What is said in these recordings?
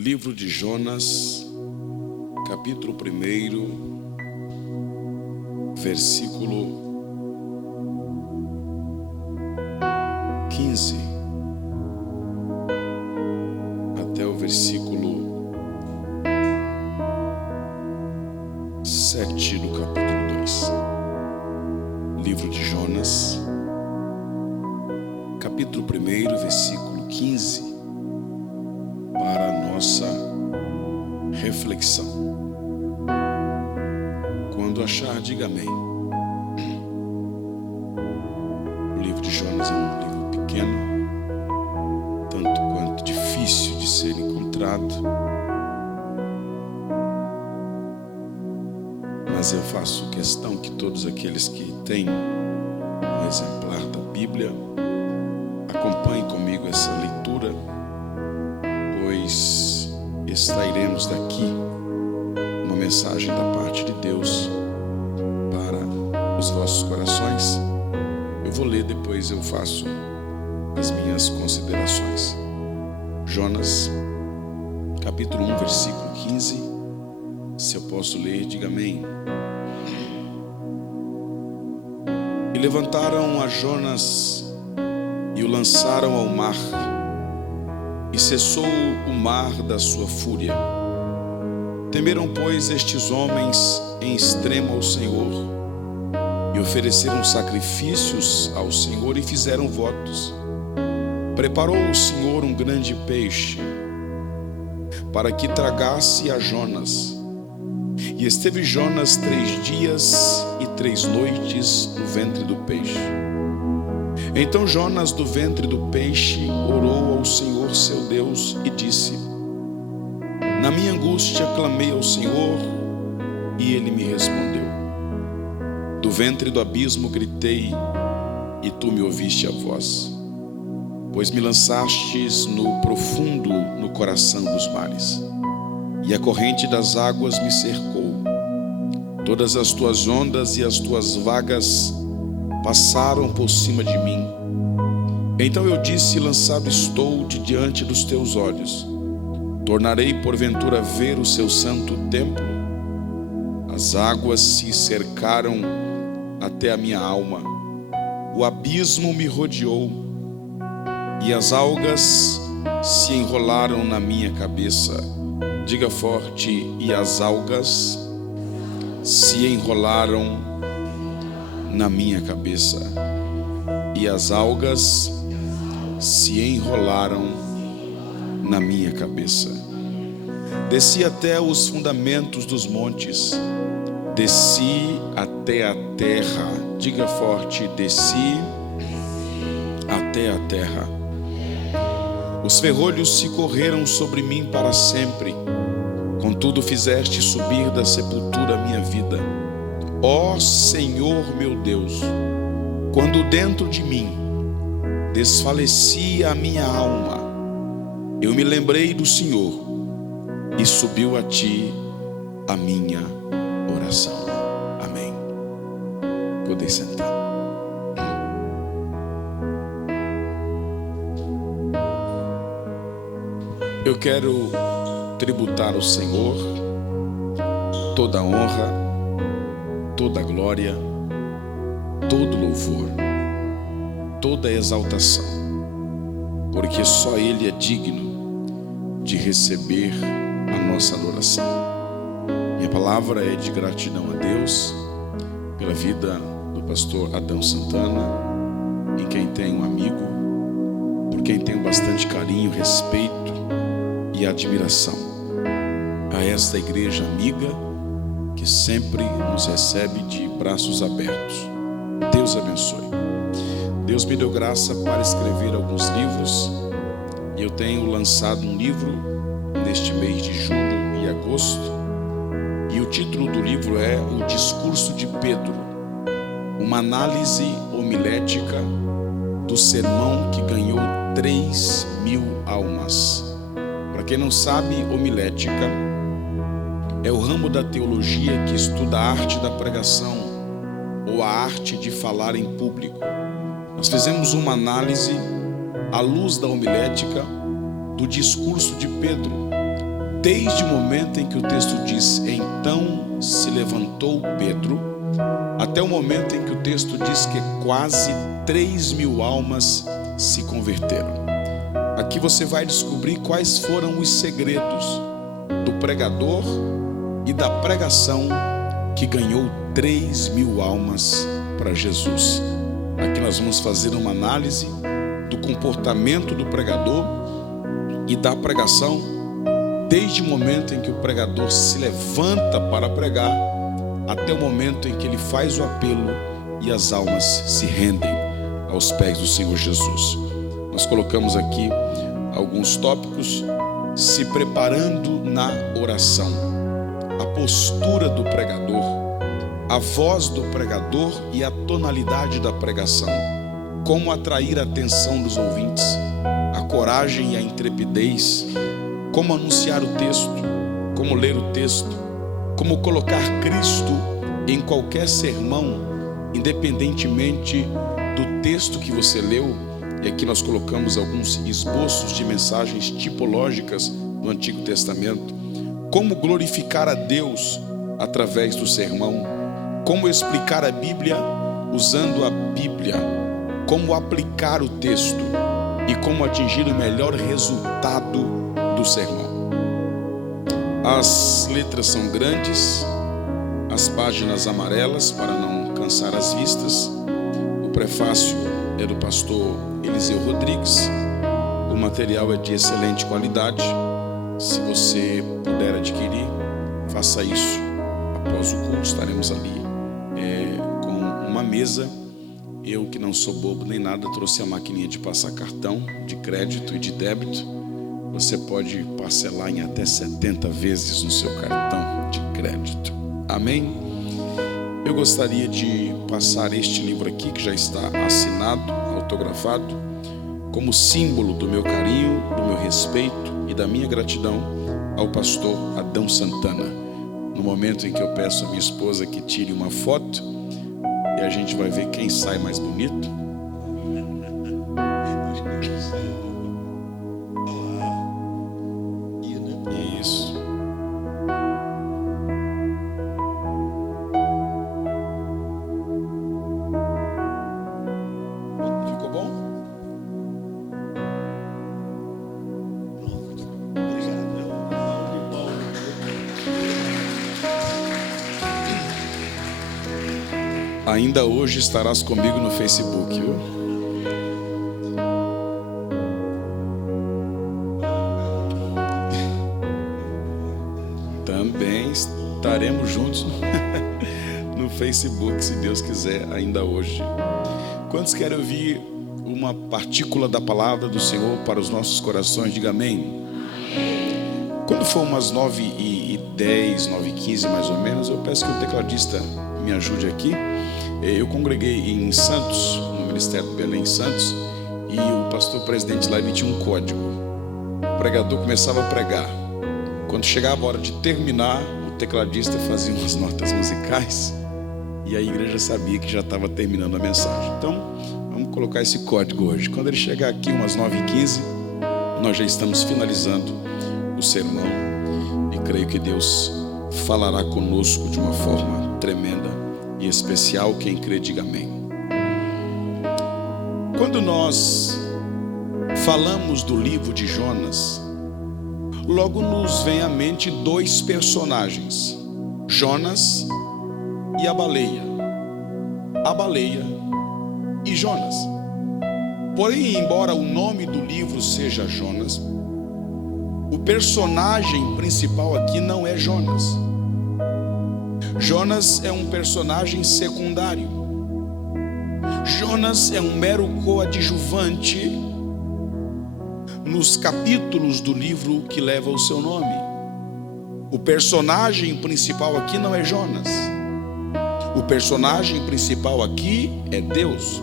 Livro de Jonas, capítulo 1, versículo 15 até o versículo 7 do capítulo 2. Livro de Jonas, capítulo 1, versículo 15, para a nossa reflexão. Quando achar, diga amém. O livro de Jonas é um livro pequeno, tanto quanto difícil de ser encontrado, mas eu faço questão que todos aqueles que têm um exemplar da Bíblia acompanhem comigo essa leitura, pois extrairemos daqui uma mensagem da parte de Deus para os vossos corações. Eu vou ler, depois eu faço as minhas considerações. Jonas, capítulo 1, versículo 15. Se eu posso ler, diga amém. E levantaram a Jonas e o lançaram ao mar, e cessou o mar da sua fúria. Temeram, pois, estes homens em extremo ao Senhor, e ofereceram sacrifícios ao Senhor e fizeram votos. Preparou o Senhor um grande peixe para que tragasse a Jonas. E esteve Jonas 3 dias e 3 noites no ventre do peixe. Então Jonas, do ventre do peixe, orou ao Senhor seu Deus e disse: Na minha angústia clamei ao Senhor, e ele me respondeu. Do ventre do abismo gritei, e tu me ouviste a voz. Pois me lançastes no profundo, no coração dos mares, e a corrente das águas me cercou. Todas as tuas ondas e as tuas vagas passaram por cima de mim. Então eu disse: lançado estou de diante dos teus olhos. Tornarei porventura a ver o seu santo templo? As águas se cercaram até a minha alma. O abismo me rodeou, e as algas se enrolaram na minha cabeça. Diga forte: e as algas se enrolaram na minha cabeça. E as algas se enrolaram na minha cabeça. Desci até os fundamentos dos montes, desci até a terra. Diga forte: desci até a terra. Os ferrolhos se correram sobre mim para sempre. Contudo fizeste subir da sepultura a minha vida. Ó Senhor meu Deus, quando dentro de mim desfalecia a minha alma, eu me lembrei do Senhor, e subiu a ti a minha oração. Amém. Podem sentar. Eu quero tributar ao Senhor toda a honra, toda a glória, todo louvor, toda a exaltação, porque só Ele é digno de receber a nossa adoração. Minha palavra é de gratidão a Deus pela vida do pastor Adão Santana, em quem tenho um amigo, por quem tenho bastante carinho, respeito e admiração. A esta igreja amiga que sempre nos recebe de braços abertos. Deus abençoe. Deus me deu graça para escrever alguns livros, e eu tenho lançado um livro neste mês de julho e agosto, e o título do livro é O Discurso de Pedro, uma análise homilética do sermão que ganhou 3.000 almas. Para quem não sabe, homilética é o ramo da teologia que estuda a arte da pregação ou a arte de falar em público. Nós fizemos uma análise à luz da homilética do discurso de Pedro, desde o momento em que o texto diz: então se levantou Pedro, até o momento em que o texto diz que quase 3.000 almas se converteram. Aqui você vai descobrir quais foram os segredos do pregador e da pregação que ganhou 3.000 almas para Jesus. Aqui nós vamos fazer uma análise do comportamento do pregador e da pregação, desde o momento em que o pregador se levanta para pregar, até o momento em que ele faz o apelo e as almas se rendem aos pés do Senhor Jesus. Nós colocamos aqui alguns tópicos: se preparando na oração, a postura do pregador, a voz do pregador e a tonalidade da pregação, como atrair a atenção dos ouvintes, a coragem e a intrepidez, como anunciar o texto, como ler o texto, como colocar Cristo em qualquer sermão, independentemente do texto que você leu. E aqui nós colocamos alguns esboços de mensagens tipológicas do Antigo Testamento. Como glorificar a Deus através do sermão, como explicar a Bíblia usando a Bíblia, como aplicar o texto e como atingir o melhor resultado do sermão. As letras são grandes, as páginas amarelas para não cansar as vistas. O prefácio é do pastor Eliseu Rodrigues. O material é de excelente qualidade. Se você puder adquirir, faça isso. Após o culto estaremos ali com uma mesa. Eu, que não sou bobo nem nada, trouxe a maquininha de passar cartão de crédito e de débito. Você pode parcelar em até 70 vezes no seu cartão de crédito. Amém? Eu gostaria de passar este livro aqui, que já está assinado, autografado, como símbolo do meu carinho, do meu respeito e da minha gratidão ao pastor Adão Santana. No momento em que eu peço à minha esposa que tire uma foto, e a gente vai ver quem sai mais bonito. Isso. Ficou bom? Ainda hoje estarás comigo no Facebook, viu? Também estaremos juntos no Facebook, se Deus quiser, ainda hoje. Quantos querem ouvir uma partícula da palavra do Senhor para os nossos corações? Diga amém. Quando for umas 9h10, 9h15 mais ou menos, eu peço que o tecladista me ajude aqui. Eu congreguei em Santos, no Ministério do Belém Santos, e o pastor presidente lá, ele tinha um código. O pregador começava a pregar. Quando chegava a hora de terminar, o tecladista fazia umas notas musicais e a igreja sabia que já estava terminando a mensagem. Então, vamos colocar esse código hoje. Quando ele chegar aqui, umas 9h15, nós já estamos finalizando o sermão e creio que Deus falará conosco de uma forma tremenda e especial. Quem crê, diga amém. Quando nós falamos do livro de Jonas, logo nos vem à mente dois personagens: Jonas e a baleia. A baleia e Jonas. Porém, embora o nome do livro seja Jonas, o personagem principal aqui não é Jonas. Jonas é um personagem secundário. Jonas é um mero coadjuvante nos capítulos do livro que leva o seu nome. O personagem principal aqui não é Jonas. O personagem principal aqui é Deus.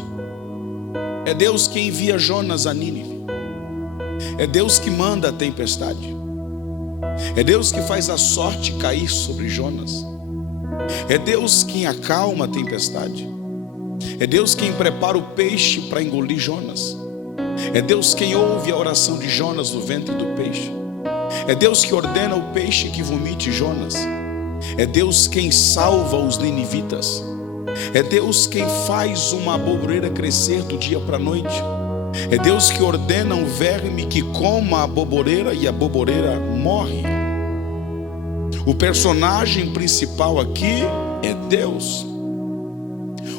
É Deus quem envia Jonas a Nínive. É Deus que manda a tempestade. É Deus que faz a sorte cair sobre Jonas. É Deus quem acalma a tempestade. É Deus quem prepara o peixe para engolir Jonas. É Deus quem ouve a oração de Jonas no ventre do peixe. É Deus que ordena o peixe que vomite Jonas. É Deus quem salva os ninivitas. É Deus quem faz uma aboboreira crescer do dia para a noite. É Deus que ordena um verme que coma a aboboreira e a aboboreira morre. O personagem principal aqui é Deus.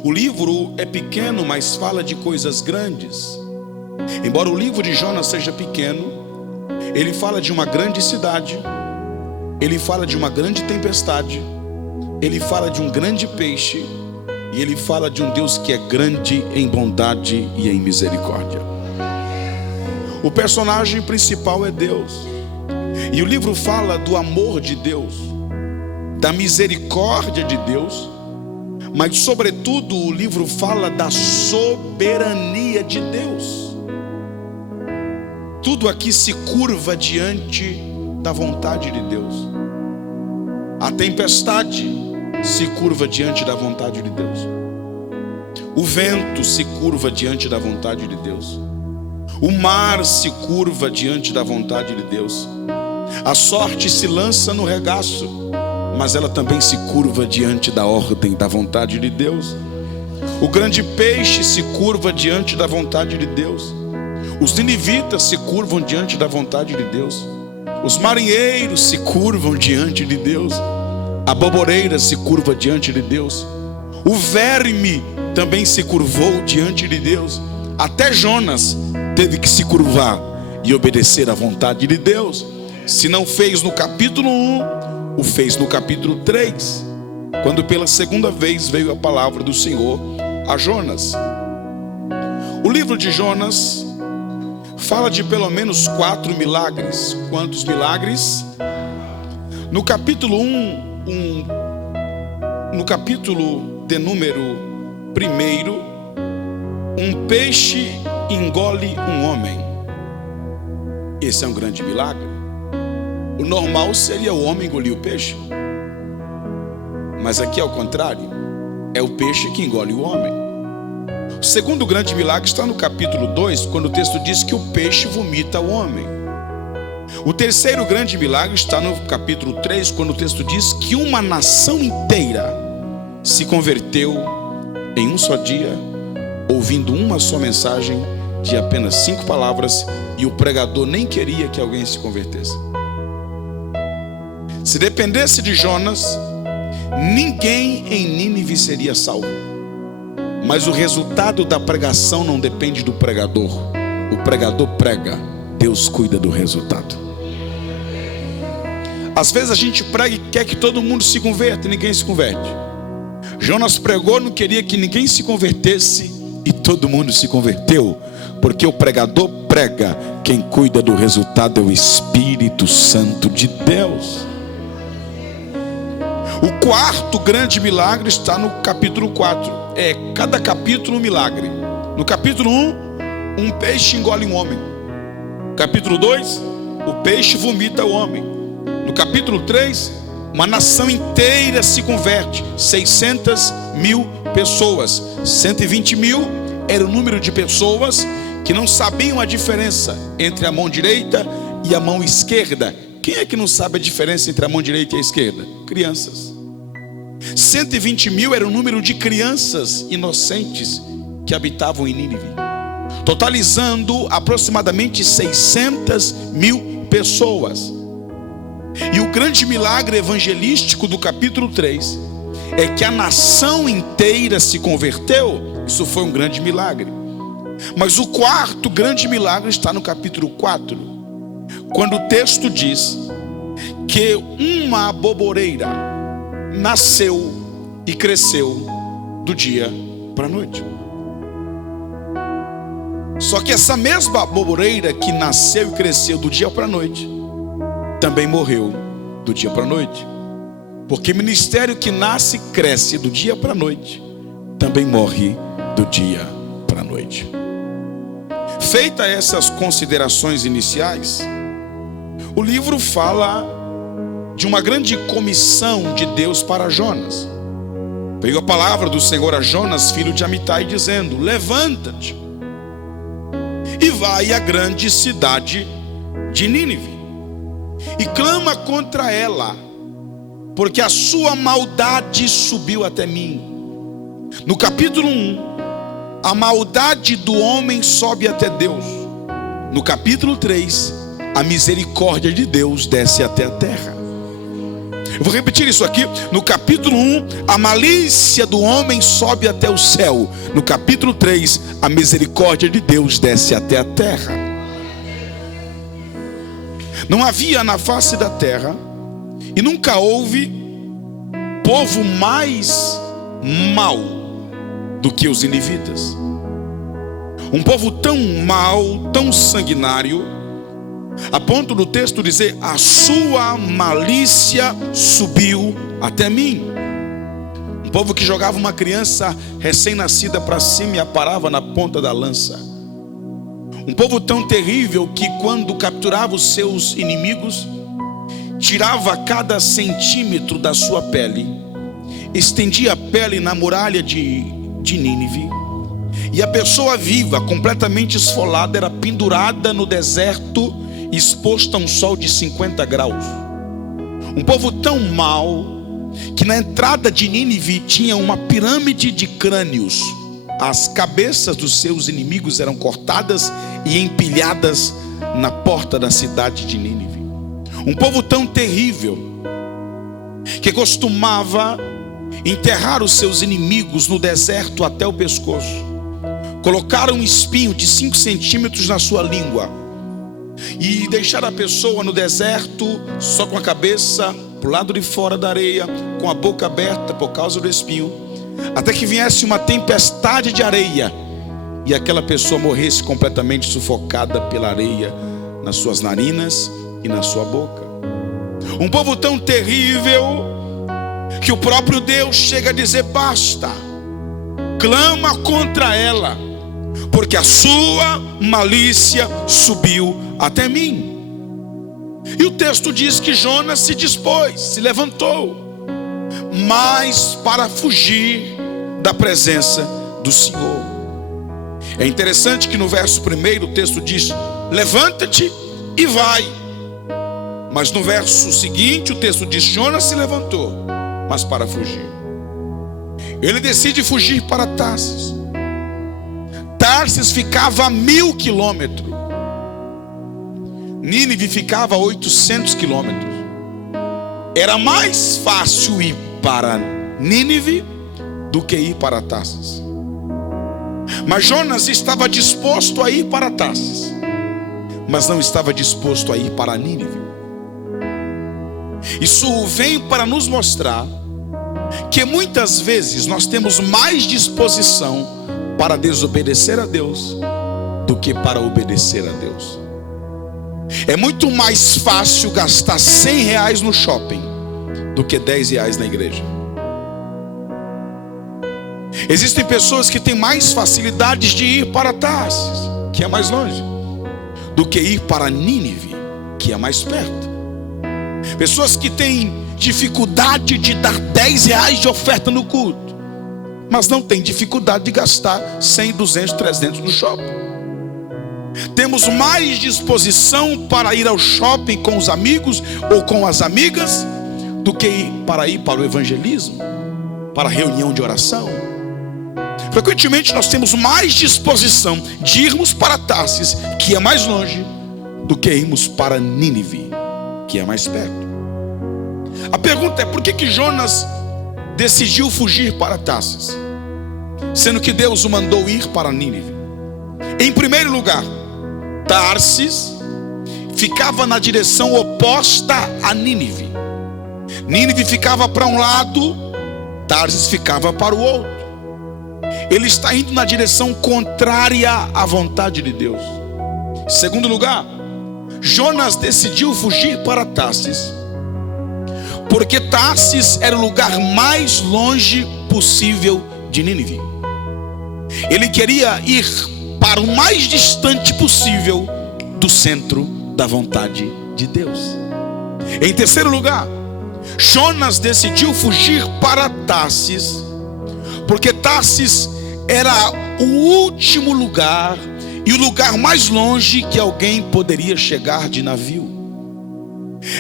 O livro é pequeno, mas fala de coisas grandes. Embora o livro de Jonas seja pequeno, ele fala de uma grande cidade, ele fala de uma grande tempestade, ele fala de um grande peixe, e ele fala de um Deus que é grande em bondade e em misericórdia. O personagem principal é Deus. E o livro fala do amor de Deus, da misericórdia de Deus, mas sobretudo o livro fala da soberania de Deus. Tudo aqui se curva diante da vontade de Deus. A tempestade se curva diante da vontade de Deus. O vento se curva diante da vontade de Deus. O mar se curva diante da vontade de Deus. A sorte se lança no regaço, mas ela também se curva diante da ordem da vontade de Deus. O grande peixe se curva diante da vontade de Deus. Os ninivitas se curvam diante da vontade de Deus. Os marinheiros se curvam diante de Deus. A aboboreira se curva diante de Deus. O verme também se curvou diante de Deus. Até Jonas teve que se curvar e obedecer à vontade de Deus. Se não fez no capítulo 1, o fez no capítulo 3, quando pela segunda vez veio a palavra do Senhor a Jonas. O livro de Jonas fala de pelo menos 4 milagres. Quantos milagres? No capítulo 1, no capítulo de número 1, um peixe engole um homem. Esse é um grande milagre. O normal seria o homem engolir o peixe, mas aqui é o contrário. É o peixe que engole o homem. O segundo grande milagre está no capítulo 2, quando o texto diz que o peixe vomita o homem. O terceiro grande milagre está no capítulo 3, quando o texto diz que uma nação inteira se converteu em um só dia, ouvindo uma só mensagem de apenas 5 palavras, e o pregador nem queria que alguém se convertesse. Se dependesse de Jonas, ninguém em Nínive seria salvo. Mas o resultado da pregação não depende do pregador. O pregador prega, Deus cuida do resultado. Às vezes a gente prega e quer que todo mundo se converta e ninguém se converte. Jonas pregou, não queria que ninguém se convertesse e todo mundo se converteu. Porque o pregador prega, quem cuida do resultado é o Espírito Santo de Deus. O quarto grande milagre está no capítulo 4. É cada capítulo um milagre. No capítulo 1, um peixe engole um homem. Capítulo 2, o peixe vomita o homem. No capítulo 3, uma nação inteira se converte. 600.000 pessoas. 120.000 era o número de pessoas que não sabiam a diferença entre a mão direita e a mão esquerda. Quem é que não sabe a diferença entre a mão direita e a esquerda? Crianças. 120.000 era o número de crianças inocentes que habitavam em Nínive, totalizando aproximadamente 600.000 pessoas. E o grande milagre evangelístico do capítulo 3 é que a nação inteira se converteu. Isso foi um grande milagre. Mas o quarto grande milagre está no capítulo 4, quando o texto diz que uma aboboreira nasceu e cresceu do dia para a noite. Só que essa mesma aboboreira que nasceu e cresceu do dia para a noite também morreu do dia para a noite. Porque ministério que nasce e cresce do dia para a noite também morre do dia para a noite. Feita essas considerações iniciais, o livro fala de uma grande comissão de Deus para Jonas. Veio a palavra do Senhor a Jonas, filho de Amitai, dizendo: levanta-te e vai à grande cidade de Nínive e clama contra ela, porque a sua maldade subiu até mim. No capítulo 1, a maldade do homem sobe até Deus. No capítulo 3, a misericórdia de Deus desce até a terra. Eu vou repetir isso aqui. No capítulo 1, a malícia do homem sobe até o céu. No capítulo 3, a misericórdia de Deus desce até a terra. Não havia na face da terra, e nunca houve, povo mais mau do que os ninivitas. Um povo tão mau, tão sanguinário, a ponto do texto dizer: a sua malícia subiu até mim. Um povo que jogava uma criança recém-nascida para cima e a parava na ponta da lança. Um povo tão terrível que, quando capturava os seus inimigos, tirava cada centímetro da sua pele, estendia a pele na muralha de Nínive, e a pessoa viva, completamente esfolada, era pendurada no deserto, exposta a um sol de 50 graus. Um povo tão mau que na entrada de Nínive tinha uma pirâmide de crânios. As cabeças dos seus inimigos eram cortadas e empilhadas na porta da cidade de Nínive. Um povo tão terrível que costumava enterrar os seus inimigos no deserto até o pescoço, colocar um espinho de 5 centímetros na sua língua e deixar a pessoa no deserto só com a cabeça pro lado de fora da areia, com a boca aberta por causa do espinho, até que viesse uma tempestade de areia e aquela pessoa morresse completamente sufocada pela areia nas suas narinas e na sua boca. Um povo tão terrível que o próprio Deus chega a dizer: basta, clama contra ela, porque a sua malícia subiu até mim. E o texto diz que Jonas se dispôs, se levantou, mas para fugir da presença do Senhor. É interessante que no verso 1 o texto diz: levanta-te e vai. Mas no verso seguinte o texto diz: Jonas se levantou, mas para fugir. Ele decide fugir para Tarsis. Tarsis ficava a 1000 quilômetros. Nínive ficava a 800 quilômetros. Era mais fácil ir para Nínive do que ir para Tarsis. Mas Jonas estava disposto a ir para Tarsis, mas não estava disposto a ir para Nínive. Isso vem para nos mostrar que muitas vezes nós temos mais disposição para desobedecer a Deus do que para obedecer a Deus. É muito mais fácil gastar 100 reais no shopping do que 10 reais na igreja. Existem pessoas que têm mais facilidades de ir para Tarsis, que é mais longe, do que ir para Nínive, que é mais perto. Pessoas que têm dificuldade de dar 10 reais de oferta no culto, mas não têm dificuldade de gastar 100, 200, 300 no shopping. Temos mais disposição para ir ao shopping com os amigos ou com as amigas do que para ir para o evangelismo, para a reunião de oração. Frequentemente nós temos mais disposição de irmos para Tarsis, que é mais longe, do que irmos para Nínive, que é mais perto. A pergunta é: por que Jonas decidiu fugir para Tarsis, sendo que Deus o mandou ir para Nínive? Em primeiro lugar, Tarsis ficava na direção oposta a Nínive. Nínive ficava para um lado, Tarsis ficava para o outro. Ele está indo na direção contrária à vontade de Deus. Em segundo lugar, Jonas decidiu fugir para Tarsis porque Tarsis era o lugar mais longe possível de Nínive. Ele queria ir para o mais distante possível do centro da vontade de Deus. Em terceiro lugar, Jonas decidiu fugir para Tarsis porque Tarsis era o último lugar e o lugar mais longe que alguém poderia chegar de navio.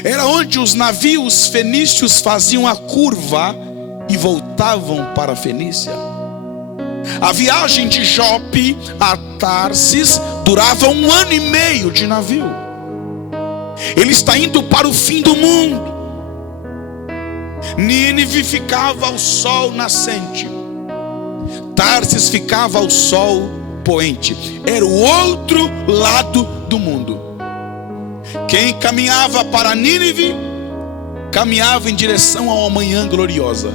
Era onde os navios fenícios faziam a curva e voltavam para a Fenícia. A viagem de Jope a Tarsis durava 1 ano e meio de navio. Ele está indo para o fim do mundo. Nínive ficava ao sol nascente, Tarsis ficava ao sol poente. Era o outro lado do mundo. Quem caminhava para Nínive caminhava em direção a uma manhã gloriosa.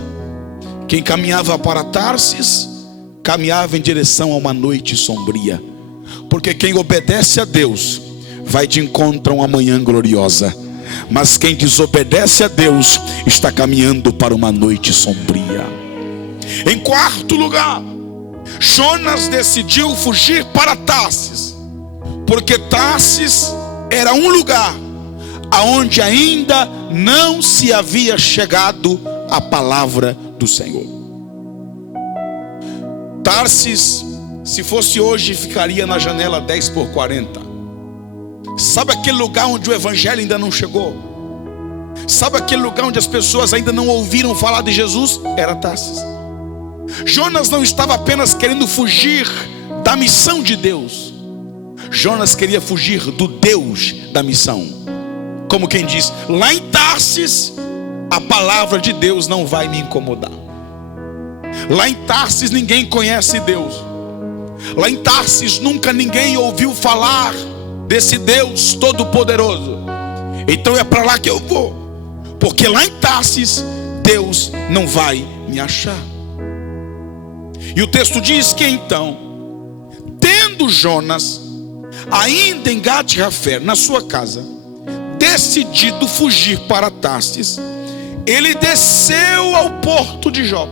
Quem caminhava para Tarsis caminhava em direção a uma noite sombria. Porque quem obedece a Deus vai de encontro a uma manhã gloriosa, mas quem desobedece a Deus está caminhando para uma noite sombria. Em quarto lugar, Jonas decidiu fugir para Tarsis, porque Tarsis era um lugar aonde ainda não se havia chegado a palavra do Senhor. Tarsis, se fosse hoje, ficaria na janela 10x40. Sabe aquele lugar onde o evangelho ainda não chegou? Sabe aquele lugar onde as pessoas ainda não ouviram falar de Jesus? Era Tarsis. Jonas não estava apenas querendo fugir da missão de Deus. Jonas queria fugir do Deus da missão. Como quem diz, lá em Tarsis a palavra de Deus não vai me incomodar. Lá em Tarsis ninguém conhece Deus. Lá em Tarsis nunca ninguém ouviu falar desse Deus todo-poderoso. Então é para lá que eu vou, porque lá em Tarsis Deus não vai me achar. E o texto diz que então, tendo Jonas ainda em Gat-Hefer, na sua casa, decidido fugir para Tarsis, ele desceu ao porto de Jope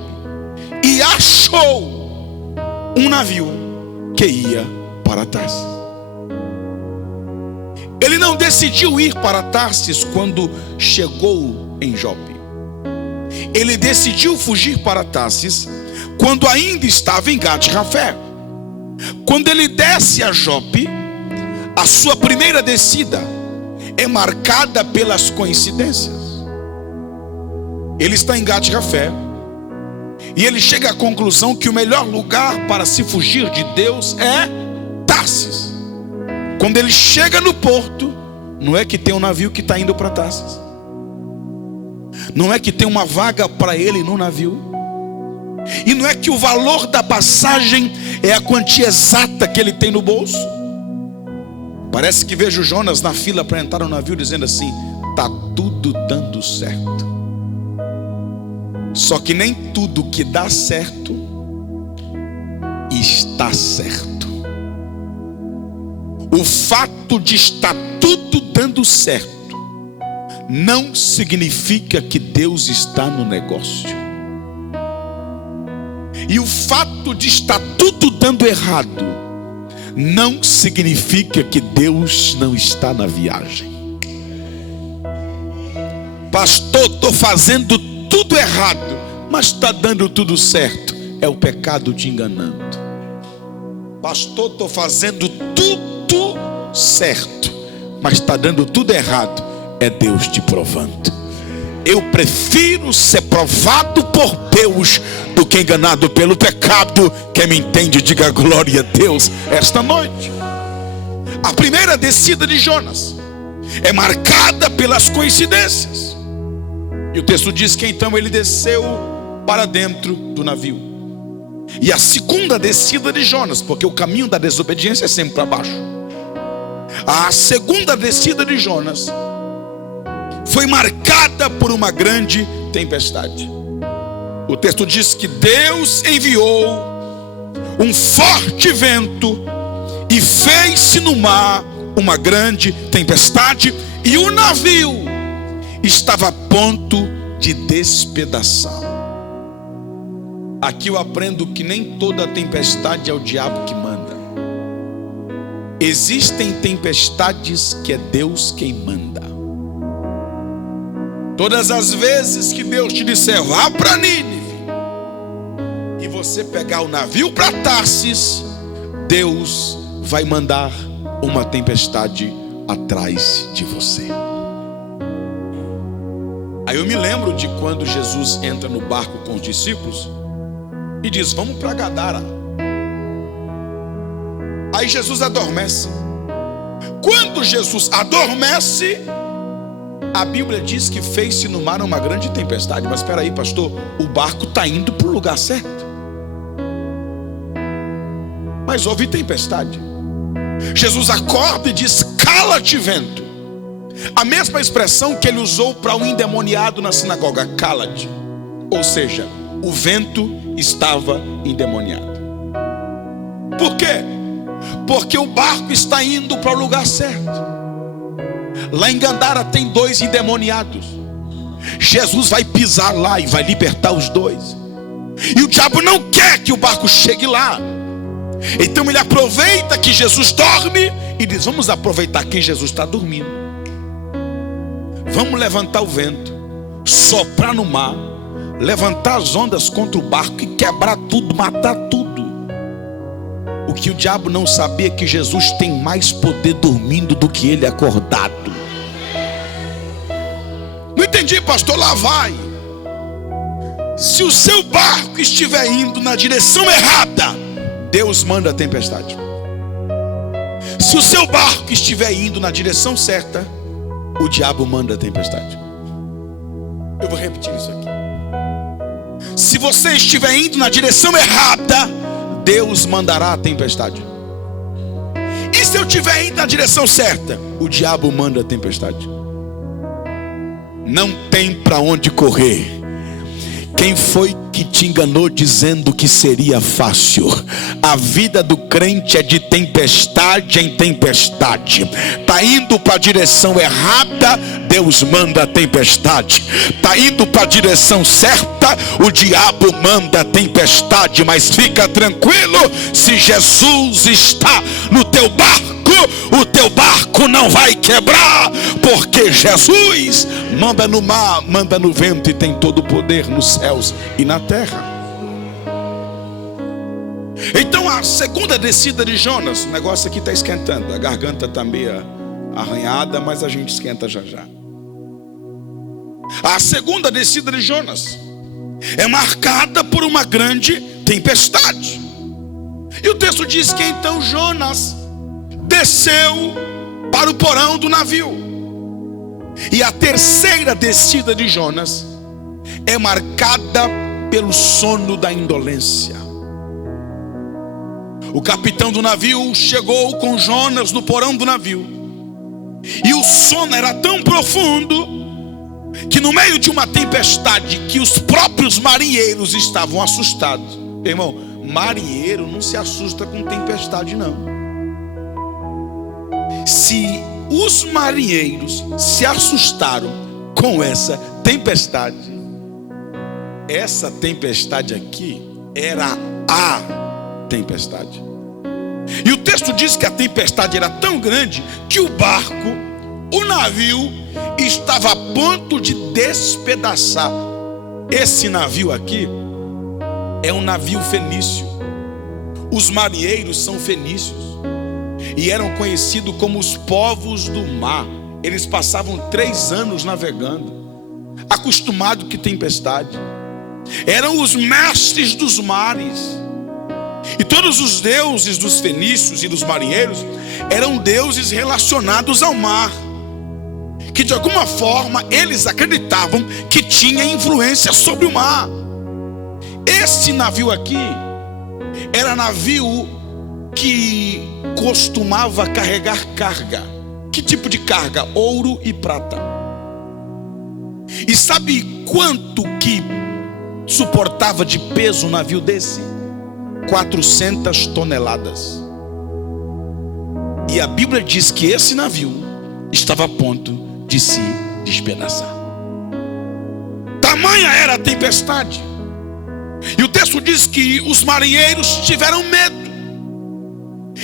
e achou um navio que ia para Tarsis. Ele não decidiu ir para Tarsis quando chegou em Jope. Ele decidiu fugir para Tarsis quando ainda estava em Gat-Hefer. Quando ele desce a Jope, a sua primeira descida é marcada pelas coincidências. Ele está em Gat-Hefer e ele chega à conclusão que o melhor lugar para se fugir de Deus é Tarsis. Quando ele chega no porto, não é que tem um navio que está indo para Tarsis, não é que tem uma vaga para ele no navio, e não é que o valor da passagem é a quantia exata que ele tem no bolso. Parece que vejo Jonas na fila para entrar no navio dizendo assim: está tudo dando certo. Só que nem tudo que dá certo está certo. O fato de estar tudo dando certo não significa que Deus está no negócio. E o fato de estar tudo dando errado não significa que Deus não está na viagem. Pastor, estou fazendo tudo errado, mas está dando tudo certo. É o pecado te enganando. Pastor, estou fazendo tudo certo, mas está dando tudo errado. É Deus te provando. Eu prefiro ser provado por Deus do que enganado pelo pecado. Quem me entende, diga glória a Deus esta noite. A primeira descida de Jonas é marcada pelas coincidências. E o texto diz que então ele desceu para dentro do navio. E a segunda descida de Jonas, porque o caminho da desobediência é sempre para baixo. A segunda descida de Jonas foi marcada por uma grande tempestade. O texto diz que Deus enviou um forte vento e fez-se no mar uma grande tempestade, e o navio estava a ponto de despedaçar. Aqui eu aprendo que nem toda tempestade é o diabo que manda. Existem tempestades que é Deus quem manda. Todas as vezes que Deus te disser vá para Nínive, e você pegar o navio para Tarsis, Deus vai mandar uma tempestade atrás de você. Aí eu me lembro de quando Jesus entra no barco com os discípulos e diz: vamos para Gadara. Aí Jesus adormece. Quando Jesus adormece, a Bíblia diz que fez-se no mar uma grande tempestade. Mas espera aí, pastor, o barco está indo para o lugar certo. Mas houve tempestade. Jesus acorda e diz: cala-te, vento. A mesma expressão que ele usou para o endemoniado na sinagoga: cala-te. Ou seja, o vento estava endemoniado. Por quê? Porque o barco está indo para o lugar certo. Lá em Gadara tem 2 endemoniados. Jesus vai pisar lá e vai libertar os 2. E o diabo não quer que o barco chegue lá. Então ele aproveita que Jesus dorme e diz: vamos aproveitar que Jesus está dormindo. Vamos levantar o vento, soprar no mar, levantar as ondas contra o barco e quebrar tudo, matar tudo. O que o diabo não sabia é que Jesus tem mais poder dormindo do que ele acordado. Não entendi, pastor. Lá vai. Se o seu barco estiver indo na direção errada, Deus manda a tempestade. Se o seu barco estiver indo na direção certa, o diabo manda a tempestade. Eu vou repetir isso aqui. Se você estiver indo na direção errada, Deus mandará a tempestade. E se eu estiver indo na direção certa, o diabo manda a tempestade. Não tem para onde correr. Quem foi que te enganou dizendo que seria fácil? A vida do crente é de tempestade em tempestade. Está indo para a direção errada, Deus manda a tempestade. Está indo para a direção certa, o diabo manda a tempestade. Mas fica tranquilo, se Jesus está no teu barco, o teu barco não vai quebrar, porque Jesus manda no mar, manda no vento e tem todo o poder nos céus e na terra. Então a segunda descida de Jonas, o negócio aqui está esquentando, a garganta está meio arranhada, mas a gente esquenta já já. A segunda descida de Jonas é marcada por uma grande tempestade. E o texto diz que então Jonas desceu para o porão do navio. E a terceira descida de Jonas é marcada pelo sono da indolência. O capitão do navio chegou com Jonas no porão do navio, e o sono era tão profundo que no meio de uma tempestade que os próprios marinheiros estavam assustados. Irmão, marinheiro não se assusta com tempestade não. Se os marinheiros se assustaram com essa tempestade aqui era a tempestade. E o texto diz que a tempestade era tão grande que o barco, o navio, estava a ponto de despedaçar. Esse navio aqui é um navio fenício. Os marinheiros são fenícios e eram conhecidos como os povos do mar. Eles passavam 3 anos navegando, acostumados com tempestade. Eram os mestres dos mares. E todos os deuses dos fenícios e dos marinheiros eram deuses relacionados ao mar, que de alguma forma eles acreditavam que tinha influência sobre o mar. Esse navio aqui era navio que costumava carregar carga. Que tipo de carga? Ouro e prata. E sabe quanto que suportava de peso um navio desse? 400 toneladas. E a Bíblia diz que esse navio estava a ponto de se despedaçar. Tamanha era a tempestade. E o texto diz que os marinheiros tiveram medo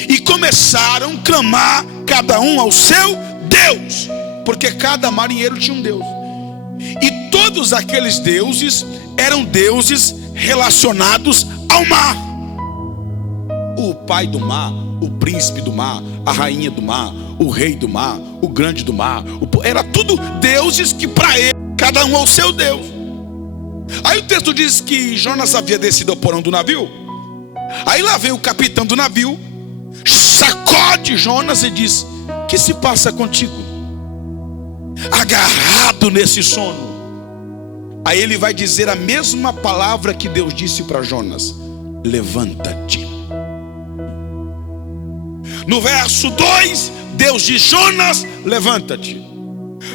e começaram a clamar, cada um ao seu Deus, porque cada marinheiro tinha um Deus. E todos aqueles deuses eram deuses relacionados ao mar. O pai do mar, o príncipe do mar, a rainha do mar, o rei do mar, o grande do mar, era tudo deuses que para ele cada um ao seu Deus. Aí o texto diz que Jonas havia descido ao porão do navio. Aí lá vem o capitão do navio, sacode Jonas e diz: que se passa contigo? Agarrado nesse sono. Aí ele vai dizer a mesma palavra que Deus disse para Jonas: levanta-te. No verso 2, Deus diz: Jonas, levanta-te.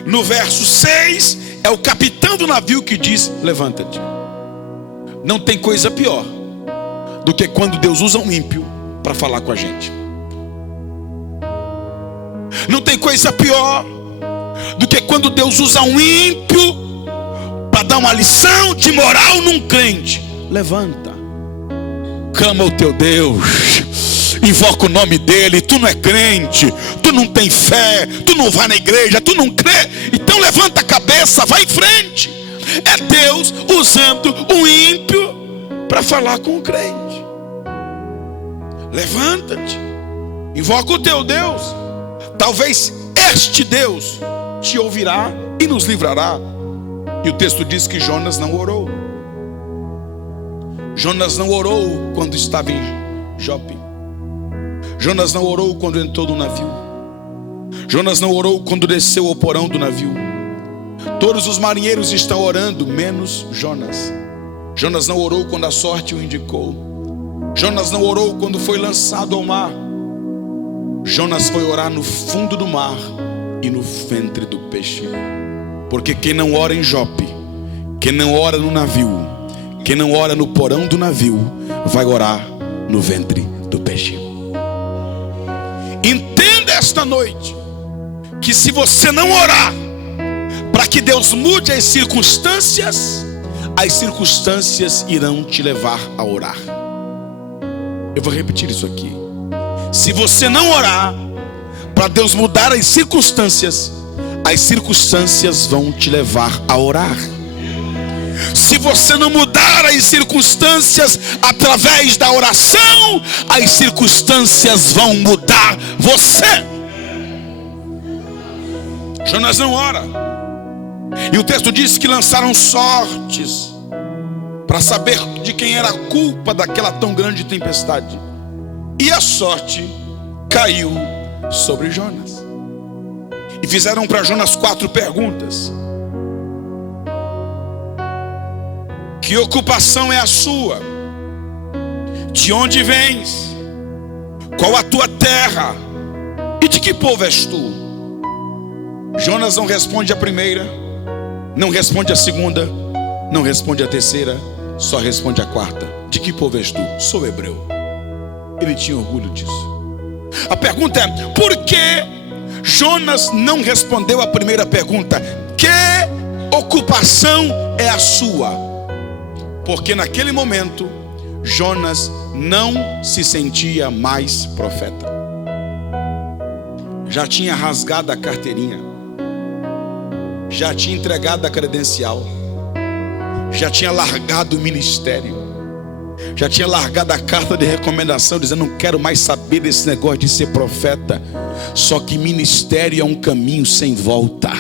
No verso 6, é o capitão do navio que diz: levanta-te. Não tem coisa pior do que quando Deus usa um ímpio para falar com a gente. Não tem coisa pior do que quando Deus usa um ímpio para dar uma lição de moral num crente. Levanta, clama ao teu Deus, invoca o nome dele. Tu não é crente, tu não tem fé, tu não vai na igreja, tu não crê. Então levanta a cabeça, vai em frente. É Deus usando o ímpio para falar com o crente. Levanta-te, invoca o teu Deus. Talvez este Deus te ouvirá e nos livrará. E o texto diz que Jonas não orou. Jonas não orou quando estava em Jope. Jonas não orou quando entrou no navio. Jonas não orou quando desceu ao porão do navio. Todos os marinheiros estão orando, menos Jonas. Jonas não orou quando a sorte o indicou. Jonas não orou quando foi lançado ao mar. Jonas foi orar no fundo do mar e no ventre do peixe. Porque quem não ora em Jope, quem não ora no navio, quem não ora no porão do navio, vai orar no ventre do peixe. Entenda esta noite que se você não orar para que Deus mude as circunstâncias irão te levar a orar. Eu vou repetir isso aqui. Se você não orar para Deus mudar as circunstâncias vão te levar a orar. Se você não mudar as circunstâncias através da oração, as circunstâncias vão mudar você. Jonas não ora. E o texto diz que lançaram sortes para saber de quem era a culpa daquela tão grande tempestade. E a sorte caiu sobre Jonas. E fizeram para Jonas 4 perguntas. Que ocupação é a sua? De onde vens? Qual a tua terra? E de que povo és tu? Jonas não responde a primeira, não responde a segunda, não responde a terceira, só responde a quarta. De que povo és tu? Sou hebreu. Ele tinha orgulho disso. A pergunta é: por que Jonas não respondeu a primeira pergunta? Que ocupação é a sua? Porque naquele momento Jonas não se sentia mais profeta. Já tinha rasgado a carteirinha, já tinha entregado a credencial, já tinha largado o ministério, já tinha largado a carta de recomendação, dizendo: não quero mais saber desse negócio de ser profeta. Só que ministério é um caminho sem volta.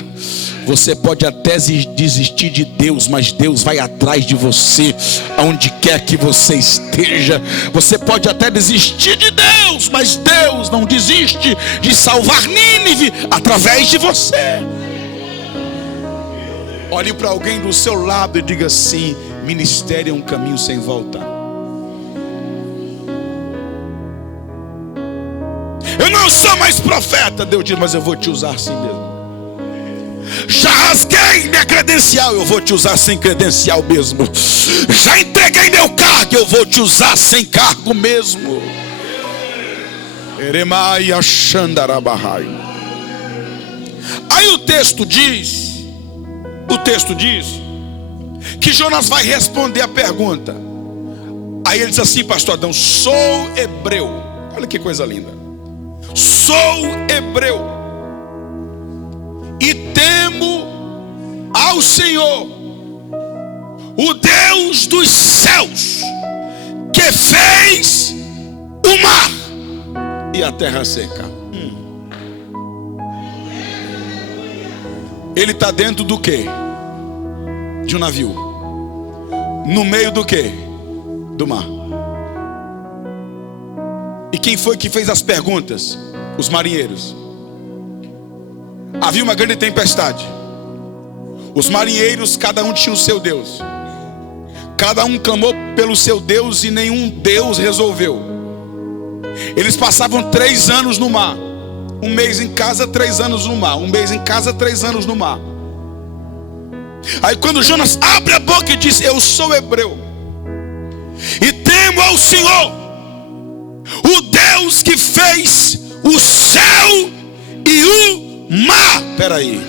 Você pode até desistir de Deus, mas Deus vai atrás de você, aonde quer que você esteja. Você pode até desistir de Deus, mas Deus não desiste de salvar Nínive através de você. Olhe para alguém do seu lado e diga assim: ministério é um caminho sem volta. Eu não sou mais profeta. Deus diz: mas eu vou te usar assim mesmo. Já rasguei minha credencial, eu vou te usar sem credencial mesmo. Já entreguei meu cargo, eu vou te usar sem cargo mesmo. Aí o texto diz que Jonas vai responder a pergunta. Aí ele diz assim: pastor Adão, sou hebreu. Olha que coisa linda. Sou hebreu e temo ao Senhor, o Deus dos céus, que fez o mar e a terra seca. Ele está dentro do quê? de um navio. No meio do quê? Do mar. E quem foi que fez as perguntas? Os marinheiros. Havia uma grande tempestade. Os marinheiros, cada um tinha o seu Deus. Cada um clamou pelo seu Deus e nenhum Deus resolveu. Eles passavam 3 anos no mar. 1 mês em casa, 3 anos no mar. 1 mês em casa, 3 anos no mar. Aí quando Jonas abre a boca e diz: eu sou hebreu e temo ao Senhor, o Deus que fez o céu e o mar. Espera aí,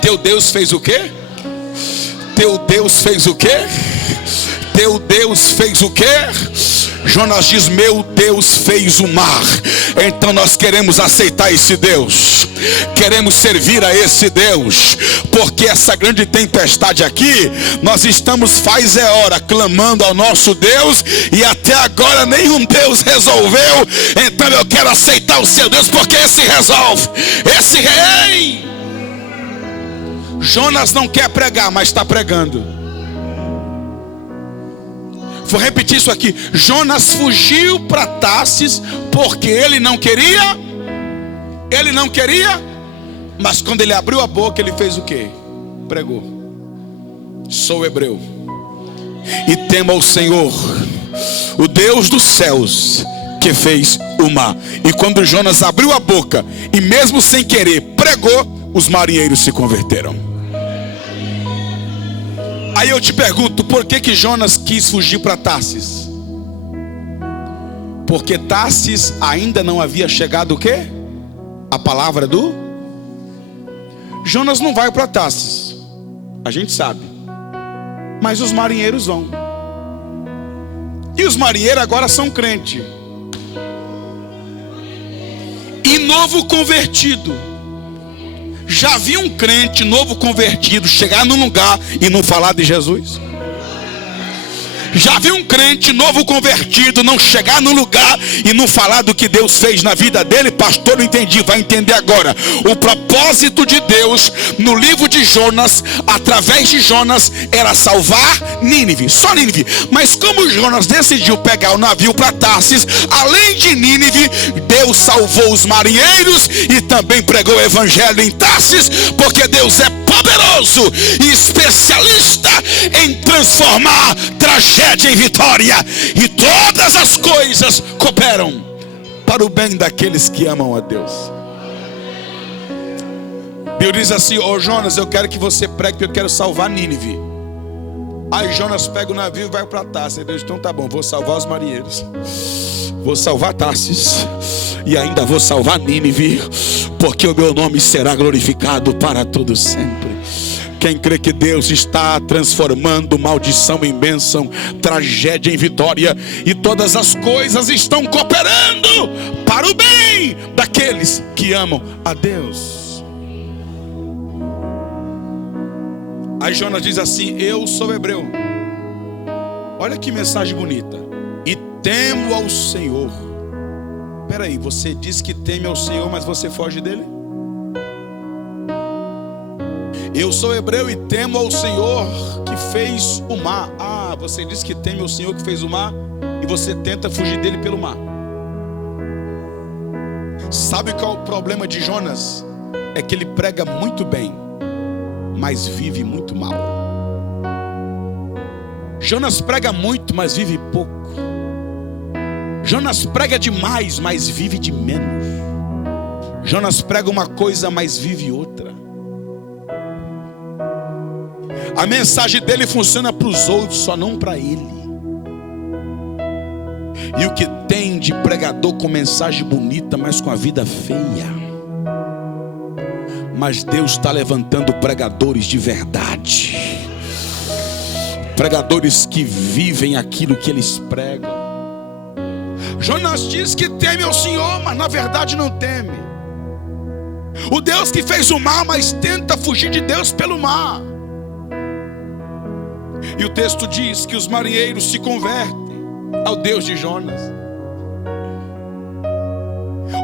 teu Deus fez o quê? Teu Deus fez o quê? Teu Deus fez o quê? Jonas diz: meu Deus fez o mar. Então nós queremos aceitar esse Deus, queremos servir a esse Deus, porque essa grande tempestade aqui, nós estamos faz hora clamando ao nosso Deus, e até agora nenhum Deus resolveu. Então eu quero aceitar o seu Deus, porque esse resolve. Esse rei. Jonas não quer pregar, mas está pregando. Vou repetir isso aqui. Jonas fugiu para Tarsis porque ele não queria. Ele não queria. Mas quando ele abriu a boca, ele fez o quê? Pregou. Sou hebreu e temo ao Senhor, o Deus dos céus, que fez o mar. E quando Jonas abriu a boca e mesmo sem querer pregou, os marinheiros se converteram. Aí eu te pergunto, por que Jonas quis fugir para Tarsis? Porque Tarsis ainda não havia chegado o quê? A palavra do... Jonas não vai para Tarsis, a gente sabe, mas os marinheiros vão. E os marinheiros agora são crentes e novo convertido. Já viu um crente novo convertido chegar num lugar e não falar de Jesus? Já viu um crente novo convertido não chegar num lugar e não falar do que Deus fez na vida dele? Pastor, não entendi. Vai entender agora. O propósito de Deus no livro de Jonas, através de Jonas, era salvar Nínive, só Nínive. Mas como Jonas decidiu pegar o navio para Tarsis, além de Nínive, Deus salvou os marinheiros e também pregou o evangelho em Tarsis, porque Deus é poderoso e especialista em transformar tragédia em vitória, e todas as coisas cooperam para o bem daqueles que amam a Deus. Deus diz assim: ô Jonas, eu quero que você pregue, porque eu quero salvar Nínive. Aí Jonas pega o navio e vai para Tarsis. Deus, então tá bom, vou salvar os marinheiros, vou salvar Tarsis e ainda vou salvar Nínive, porque o meu nome será glorificado para todo sempre. Quem crê que Deus está transformando maldição em bênção, tragédia em vitória, e todas as coisas estão cooperando para o bem daqueles que amam a Deus. Aí Jonas diz assim: eu sou hebreu. Olha que mensagem bonita. E temo ao Senhor. Peraí, você diz que teme ao Senhor, mas você foge dele? Eu sou hebreu e temo ao Senhor que fez o mar. Ah, você diz que teme ao Senhor que fez o mar e você tenta fugir dele pelo mar. Sabe qual é o problema de Jonas? É que ele prega muito bem, mas vive muito mal. Jonas prega muito, mas vive pouco. Jonas prega demais, mas vive de menos. Jonas prega uma coisa, mas vive outra. A mensagem dele funciona para os outros, só não para ele. E o que tem de pregador com mensagem bonita, mas com a vida feia? Mas Deus está levantando pregadores de verdade, pregadores que vivem aquilo que eles pregam. Jonas diz que teme ao Senhor, mas na verdade não teme. O Deus que fez o mar, mas tenta fugir de Deus pelo mar. E o texto diz que os marinheiros se convertem ao Deus de Jonas,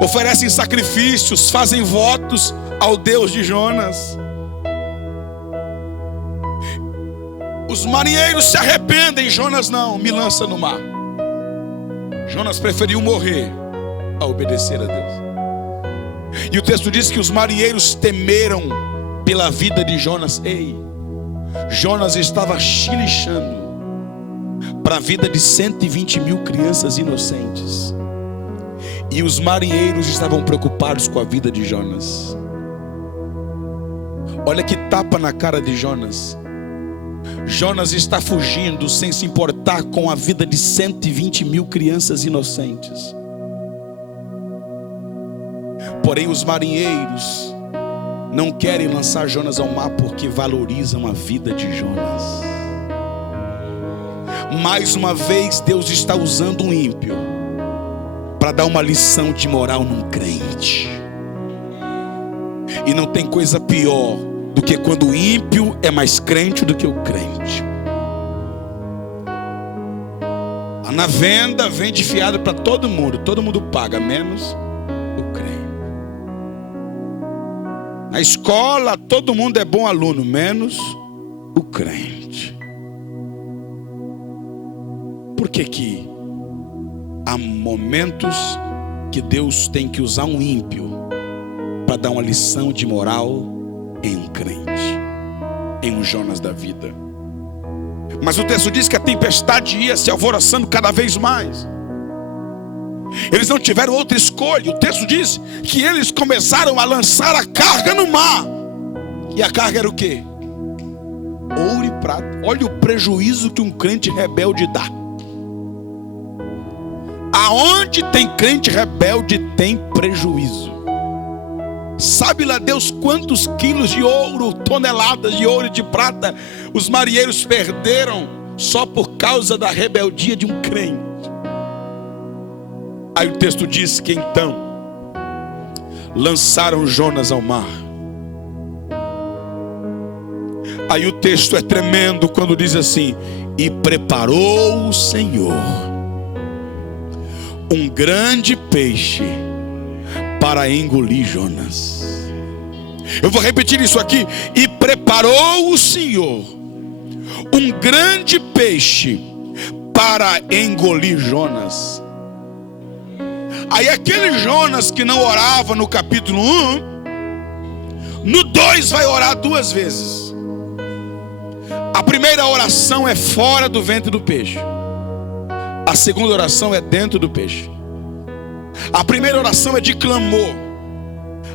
oferecem sacrifícios, fazem votos ao Deus de Jonas. Os marinheiros se arrependem, Jonas não, me lança no mar. Jonas preferiu morrer a obedecer a Deus. E o texto diz que os marinheiros temeram pela vida de Jonas. Ei, Jonas estava chilichando para a vida de 120 mil crianças inocentes. E os marinheiros estavam preocupados com a vida de Jonas. Olha que tapa na cara de Jonas. Jonas está fugindo sem se importar com a vida de 120 mil crianças inocentes. Porém, os marinheiros não querem lançar Jonas ao mar porque valorizam a vida de Jonas. Mais uma vez, Deus está usando um ímpio para dar uma lição de moral num crente. E não tem coisa pior do que quando o ímpio é mais crente do que o crente. Na venda, vende fiado para todo mundo paga, menos o crente. Na escola, todo mundo é bom aluno, menos o crente. Por que há momentos que Deus tem que usar um ímpio para dar uma lição de moral em um crente, em um Jonas da vida? Mas o texto diz que a tempestade ia se alvoroçando cada vez mais. Eles não tiveram outra escolha. O texto diz que eles começaram a lançar a carga no mar. E a carga era o quê? Ouro e prata. Olha o prejuízo que um crente rebelde dá. Aonde tem crente rebelde tem prejuízo. Sabe lá Deus quantos quilos de ouro, toneladas de ouro e de prata os marinheiros perderam só por causa da rebeldia de um crente. Aí o texto diz que então lançaram Jonas ao mar. Aí o texto é tremendo quando diz assim: e preparou o Senhor um grande peixe para engolir Jonas. Eu vou repetir isso aqui. E preparou o Senhor um grande peixe para engolir Jonas. Aí aquele Jonas que não orava no capítulo 1, no 2 vai orar 2 vezes. A primeira oração é fora do ventre do peixe. A segunda oração é dentro do peixe. A primeira oração é de clamor.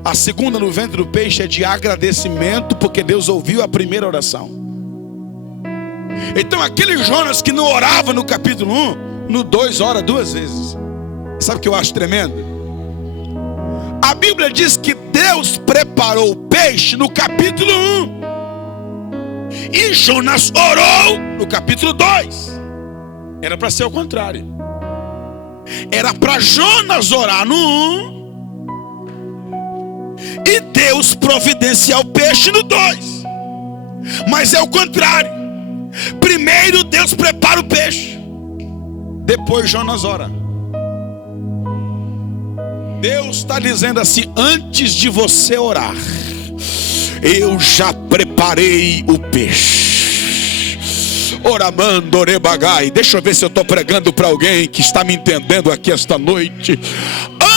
A segunda no ventre do peixe é de agradecimento, porque Deus ouviu a primeira oração. Então aquele Jonas que não orava no capítulo 1, no 2 ora 2 vezes. Sabe o que eu acho tremendo? A Bíblia diz que Deus preparou o peixe no capítulo 1. E Jonas orou no capítulo 2. Era para ser o contrário. Era para Jonas orar no 1 e Deus providenciar o peixe no 2. Mas é o contrário. Primeiro Deus prepara o peixe, depois Jonas ora. Deus está dizendo assim: antes de você orar, eu já preparei o peixe. Oramando, orebagai. Deixa eu ver se eu estou pregando para alguém que está me entendendo aqui esta noite.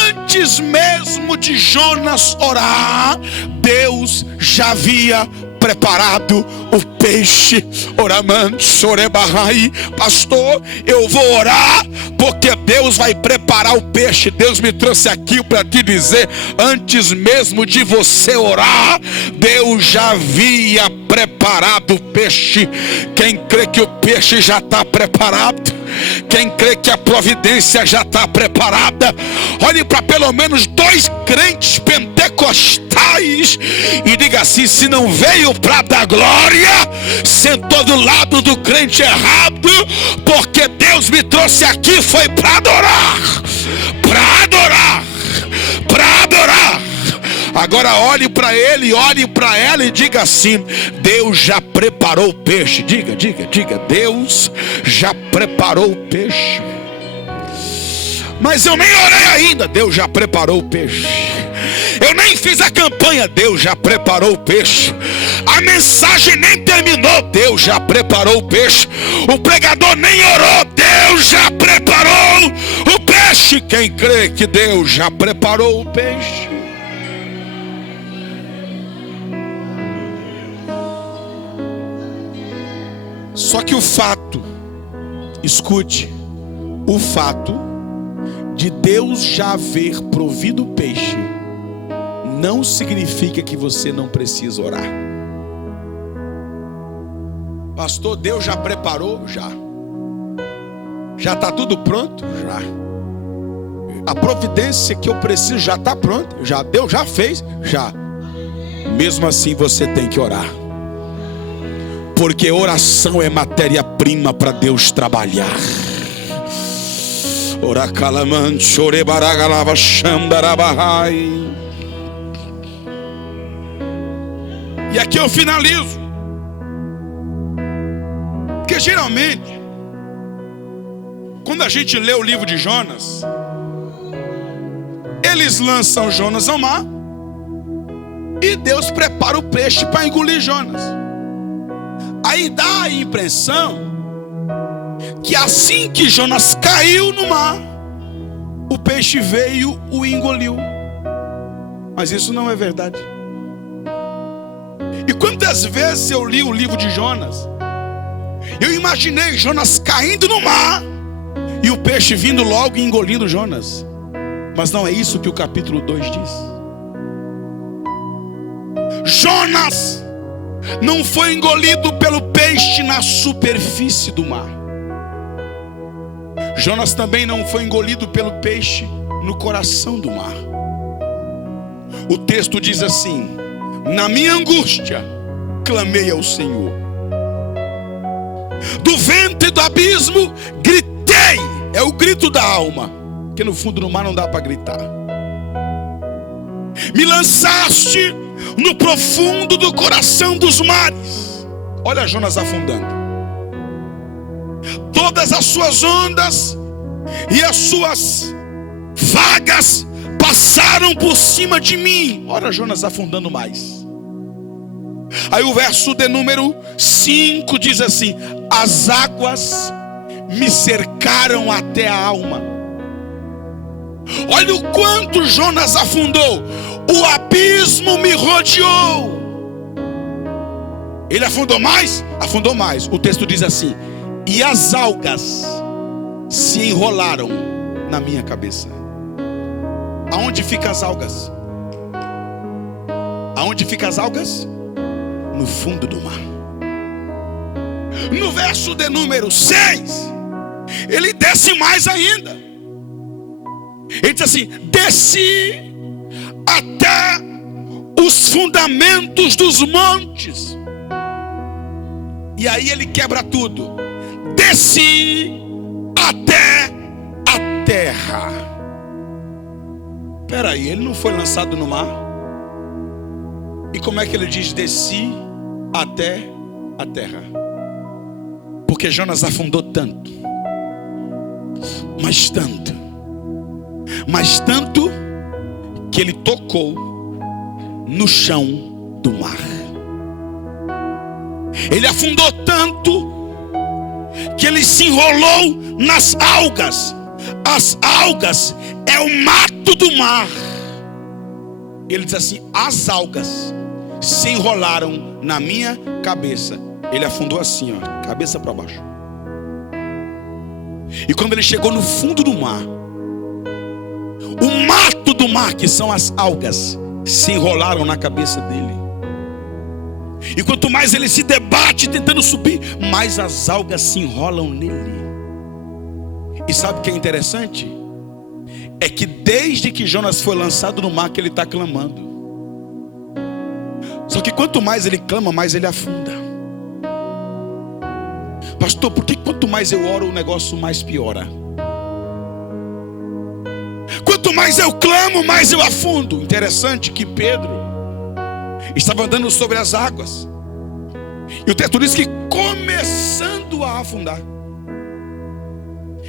Antes mesmo de Jonas orar, Deus já havia preparado o peixe. Oramando, orebagai. Pastor, eu vou orar porque Deus vai preparar o peixe. Deus me trouxe aqui para te dizer: antes mesmo de você orar, Deus já havia preparado o peixe. Quem crê que o peixe já está preparado? Quem crê que a providência já está preparada? Olhe para pelo menos 2 crentes pentecostais e diga assim: se não veio para dar glória, sentou do lado do crente errado, porque Deus me trouxe aqui foi para adorar, para adorar, para adorar. Agora olhe para ele, olhe para ela e diga assim: Deus já preparou o peixe. Diga, Deus já preparou o peixe. Mas eu nem orei ainda. Deus já preparou o peixe. Eu nem fiz a campanha. Deus já preparou o peixe. A mensagem nem terminou, Deus já preparou o peixe. O pregador nem orou, Deus já preparou o peixe. Quem crê que Deus já preparou o peixe? Só que o fato, escute, o fato de Deus já haver provido o peixe não significa que você não precisa orar. Pastor, Deus já preparou? Já está tudo pronto? Já. A providência que eu preciso já está pronta? Já. Deus já fez? Já. Mesmo assim você tem que orar, porque oração é matéria-prima para Deus trabalhar. E aqui eu finalizo, porque geralmente quando a gente lê o livro de Jonas, eles lançam Jonas ao mar e Deus prepara o peixe para engolir Jonas. Aí dá a impressão que assim que Jonas caiu no mar, o peixe veio e o engoliu. Mas isso não é verdade. E quantas vezes eu li o livro de Jonas, eu imaginei Jonas caindo no mar e o peixe vindo logo e engolindo Jonas. Mas não é isso que o capítulo 2 diz. Jonas não foi engolido pelo peixe na superfície do mar. Jonas também não foi engolido pelo peixe no coração do mar. O texto diz assim: na minha angústia clamei ao Senhor, do ventre do abismo gritei. É o grito da alma, que no fundo do mar não dá para gritar. Me lançaste no profundo do coração dos mares. Olha Jonas afundando. Todas as suas ondas e as suas vagas passaram por cima de mim. Olha Jonas afundando mais. Aí o verso de número 5 diz assim: as águas me cercaram até a alma. Olha o quanto Jonas afundou. O abismo me rodeou. Ele afundou mais? Afundou mais. O texto diz assim: e as algas se enrolaram na minha cabeça. Aonde ficam as algas? Aonde ficam as algas? No fundo do mar. No verso de número 6, ele desce mais ainda. Ele diz assim: desci até os fundamentos dos montes. E aí ele quebra tudo. Desci até a terra. Espera aí, ele não foi lançado no mar? E como é que ele diz desci até a terra? Porque Jonas afundou tanto, mas tanto que ele tocou no chão do mar. Ele afundou tanto que ele se enrolou nas algas. As algas é o mato do mar. Ele diz assim: as algas se enrolaram na minha cabeça. Ele afundou assim, ó, cabeça para baixo. E quando ele chegou no fundo do mar, o mato do mar, que são as algas, se enrolaram na cabeça dele. E quanto mais ele se debate tentando subir, mais as algas se enrolam nele. E sabe o que é interessante? É que desde que Jonas foi lançado no mar que ele está clamando. Só que quanto mais ele clama, mais ele afunda. Pastor, por que quanto mais eu oro o negócio mais piora? Quanto mais eu clamo, mais eu afundo. Interessante que Pedro estava andando sobre as águas, e o texto diz que começando a afundar.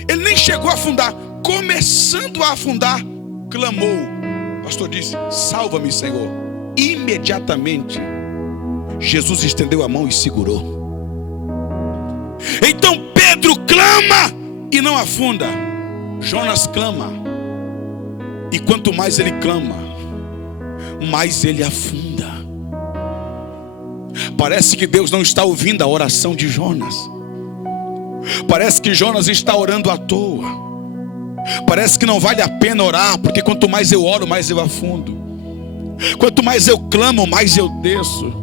Ele nem chegou a afundar, começando a afundar, clamou. O pastor disse: salva-me, Senhor. Imediatamente Jesus estendeu a mão e segurou. Então Pedro clama e não afunda. Jonas clama, e quanto mais ele clama, mais ele afunda. Parece que Deus não está ouvindo a oração de Jonas. Parece que Jonas está orando à toa. Parece que não vale a pena orar, porque quanto mais eu oro, mais eu afundo. Quanto mais eu clamo, mais eu desço.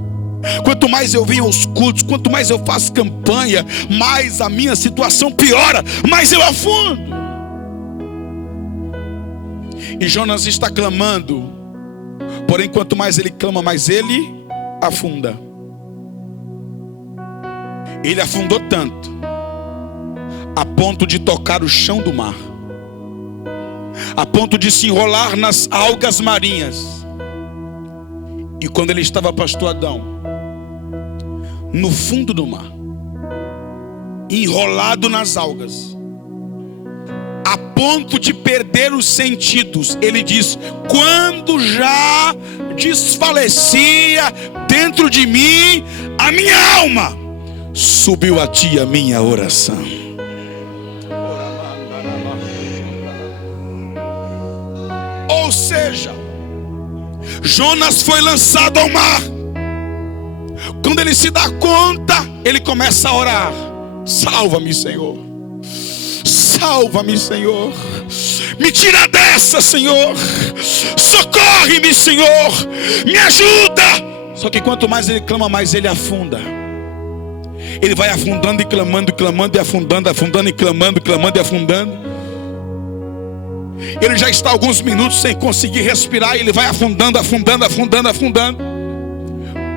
Quanto mais eu venho aos cultos, quanto mais eu faço campanha, mais a minha situação piora, mais eu afundo. E Jonas está clamando, porém quanto mais ele clama, mais ele afunda. Ele afundou tanto, a ponto de tocar o chão do mar, a ponto de se enrolar nas algas marinhas. E quando ele estava, pastor Adão, no fundo do mar, enrolado nas algas, a ponto de perder os sentidos, ele diz: quando já desfalecia dentro de mim a minha alma, subiu a ti a minha oração. Ou seja, Jonas foi lançado ao mar. Quando ele se dá conta, ele começa a orar: salva-me, Senhor. Salva-me, Senhor. Me tira dessa, Senhor. Socorre-me, Senhor. Me ajuda. Só que quanto mais ele clama, mais ele afunda. Ele vai afundando e clamando, clamando e afundando, afundando e clamando, clamando e afundando. Ele já está alguns minutos sem conseguir respirar, e ele vai afundando, afundando, afundando, afundando.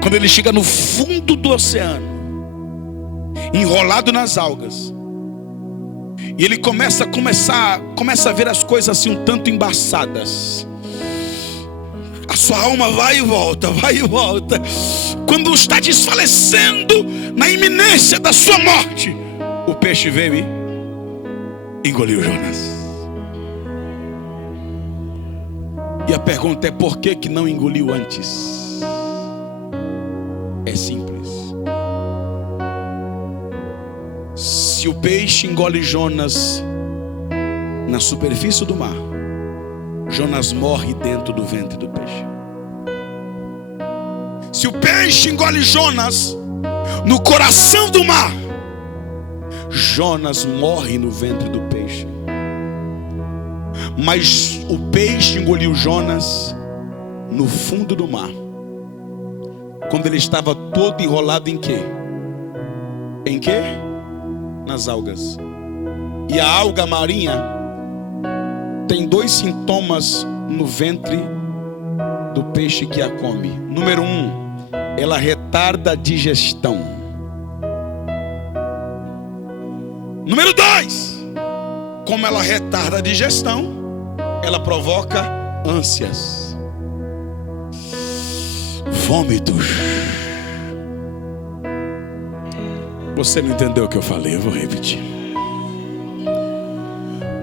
Quando ele chega no fundo do oceano, enrolado nas algas, e ele começa a ver as coisas assim um tanto embaçadas. A sua alma vai e volta, vai e volta. Quando está desfalecendo, na iminência da sua morte, o peixe veio e engoliu Jonas. E a pergunta é: por que não engoliu antes? É simples. Se o peixe engole Jonas na superfície do mar, Jonas morre dentro do ventre do peixe. Se o peixe engole Jonas no coração do mar, Jonas morre no ventre do peixe. Mas o peixe engoliu Jonas no fundo do mar, quando ele estava todo enrolado em quê? Em quê? Nas algas. E a alga marinha tem 2 sintomas no ventre do peixe que a come. Número 1, ela retarda a digestão. Número 2, como ela retarda a digestão, ela provoca ânsias, vômitos. Você não entendeu o que eu falei? Eu vou repetir.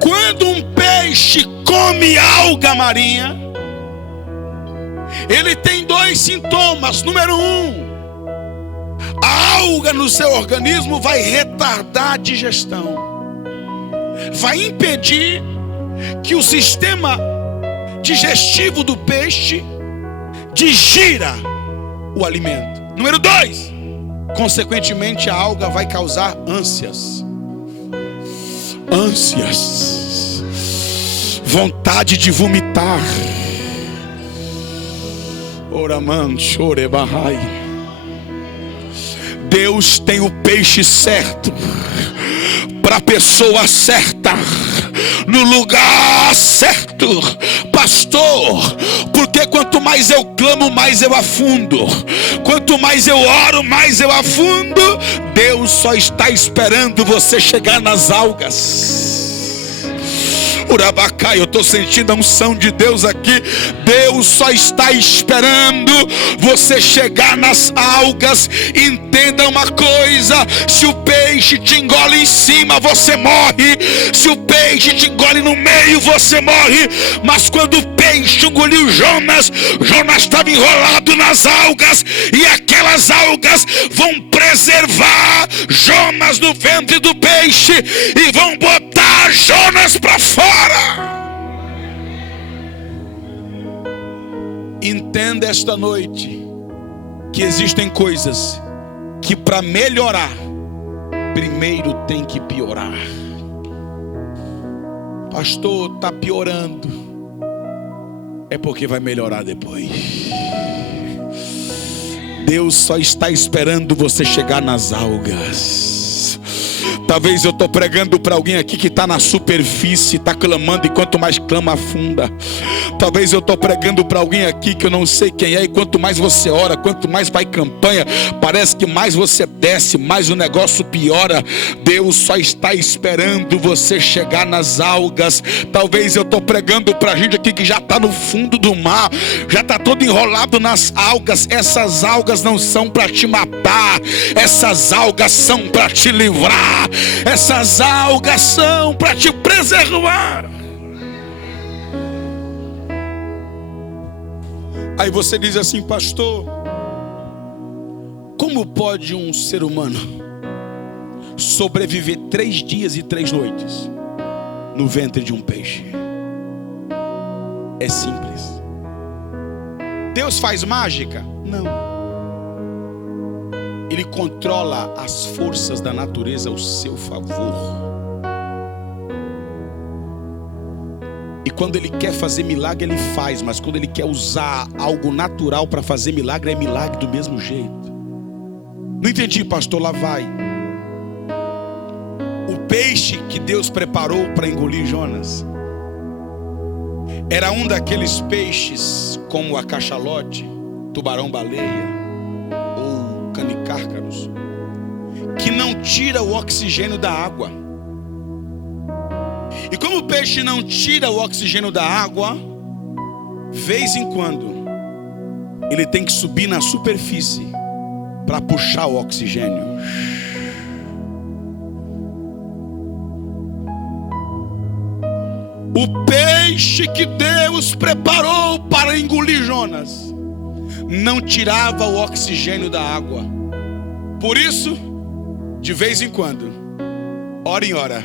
Quando um peixe come alga marinha, ele tem 2 sintomas. Número 1, a alga no seu organismo vai retardar a digestão, vai impedir que o sistema digestivo do peixe digira o alimento. Número 2, consequentemente, a alga vai causar ânsias, vontade de vomitar. Oraman chorebahai. Deus tem o peixe certo para a pessoa certa, no lugar certo, pastor. Porque quanto mais eu clamo, mais eu afundo. Quanto mais eu oro, mais eu afundo. Deus só está esperando você chegar nas algas. Urabacai, eu estou sentindo a unção de Deus aqui. Deus só está esperando você chegar nas algas. Entenda uma coisa: se o peixe te engole em cima, você morre. Se o peixe te engole no meio, você morre. Mas quando o peixe peixe engoliu Jonas. Jonas estava enrolado nas algas, e aquelas algas vão preservar Jonas no ventre do peixe e vão botar Jonas para fora. Entenda esta noite que existem coisas que para melhorar, primeiro tem que piorar. Pastor, está piorando. É porque vai melhorar depois. Deus só está esperando você chegar nas algas. Talvez eu estou pregando para alguém aqui que está na superfície, está clamando, e quanto mais clama, afunda. Talvez eu estou pregando para alguém aqui que eu não sei quem é, e quanto mais você ora, quanto mais vai campanha, parece que mais você desce, mais o negócio piora. Deus só está esperando você chegar nas algas. Talvez eu estou pregando para gente aqui que já está no fundo do mar, já está todo enrolado nas algas. Essas algas não são para te matar, essas algas são para te livrar, essas algas são para te preservar. Aí você diz assim: pastor, como pode um ser humano sobreviver 3 dias e 3 noites no ventre de um peixe? É simples. Deus faz mágica? Não. Ele controla as forças da natureza ao seu favor. E quando Ele quer fazer milagre, Ele faz. Mas quando Ele quer usar algo natural para fazer milagre, é milagre do mesmo jeito. Não entendi, pastor. Lá vai. O peixe que Deus preparou para engolir Jonas era um daqueles peixes como a cachalote, tubarão-baleia ou canicárcaros, que não tira o oxigênio da água. E como o peixe não tira o oxigênio da água, vez em quando ele tem que subir na superfície para puxar o oxigênio. O peixe que Deus preparou para engolir Jonas não tirava o oxigênio da água. Por isso, de vez em quando, hora em hora,